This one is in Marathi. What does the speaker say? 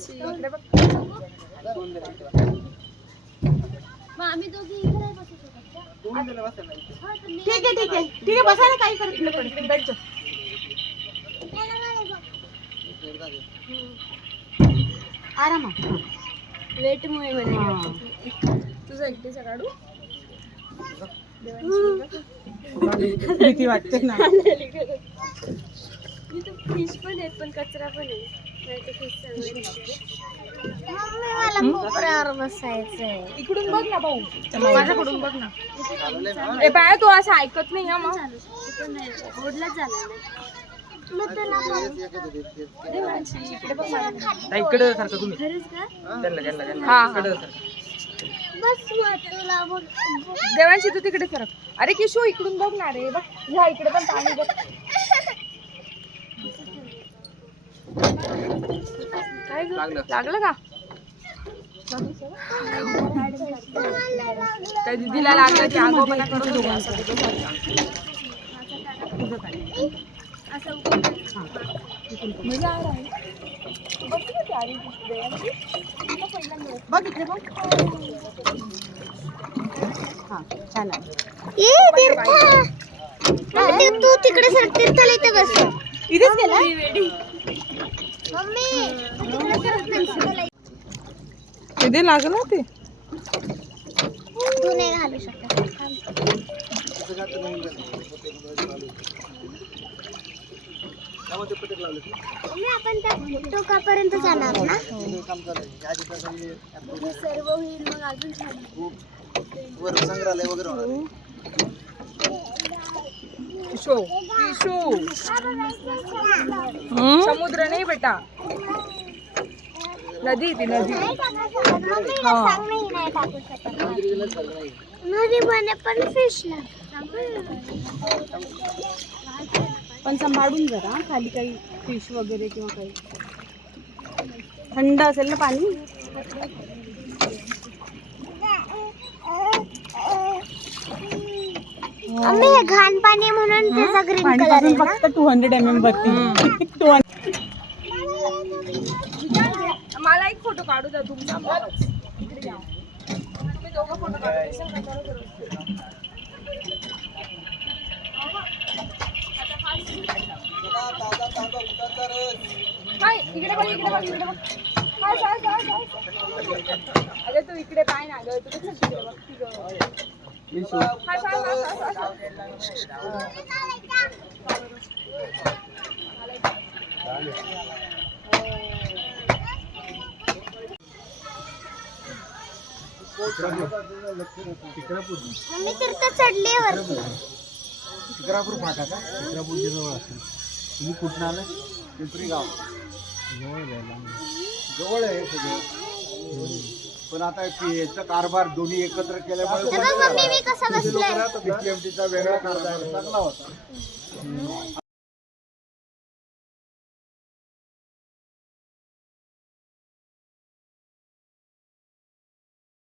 देवांची इकडे बघ. मग आम्ही दोघी इथे नाही बसू शकत का? ठीक आहे ठीक आहे ठीक आहे, बसायला काही फरक नाही पडत, बैठ जा. आरामात. वेटमुळे म्हणे. तुझं एकटीचं काढू. भीती वाटते ना. इथं फिश पण आहेत पण कचरा पण आहे. नाही तर फिश चांगले दिसते. मला कोपऱ्यावर बसायचंय. इकडून बघ ना भाऊ, माझ्याकडून बघ ना. ए पाय, तू असं ऐकत नाही. मग रोडलाच झालं इकडे सारखं तुम्ही खरंच का? हा हा. बस तुला बघ. देवांशी तू तिकडे सरक. अरे किशू, इकडून बघ ना रे. बघ ह्या इकडे पण पाणी बघ. काय लागलं का? त्या दीदीला लागलं की आगोपणा करून दोघं असं. बघ इकडे बघ. हा छान आहे. तू तिकडे सरकते चल इथे बस. इथेच गेला. मम्मी इथे लागलं ते. तू नाही घालू शकत. आपण त्या टोकापर्यंत जाणार ना. सर्व होईल मग अजून छान संग्रहालय वगैरे. किशो किशू, समुद्र नाही बेटा, नदी ती नदी. नदीमध्ये पण फिश पण सांभाळून जरा, खाली काही फिश वगैरे किंवा काही. थंड असेल ना पाणी. आम्ही हे घाण पाणी म्हणून त्याचा ग्रीन कलर आहे ना. फक्त 200 mm वरती. मला एक फोटो काढू द्या तुमचा. तुम्ही दोघं फोटो काढू. इकडे बघ इकडे बघ इकडे बघ. अरे तू इकडे पाय ना ग. तू कसं तिकडे बघती ग. मम्मी तिरता चढले वरती. शिक्रापूर फाटा का? शिक्रापूरच्या जवळ असेल. तुम्ही कुठून आलं? पिंपरी गाव. जवळ आहे सगळं. पण आता याचा कारभार दोन्ही एकत्र केल्यामुळे मम्मी मी कसा बसलोय. वेगळा कारभार चांगला होता.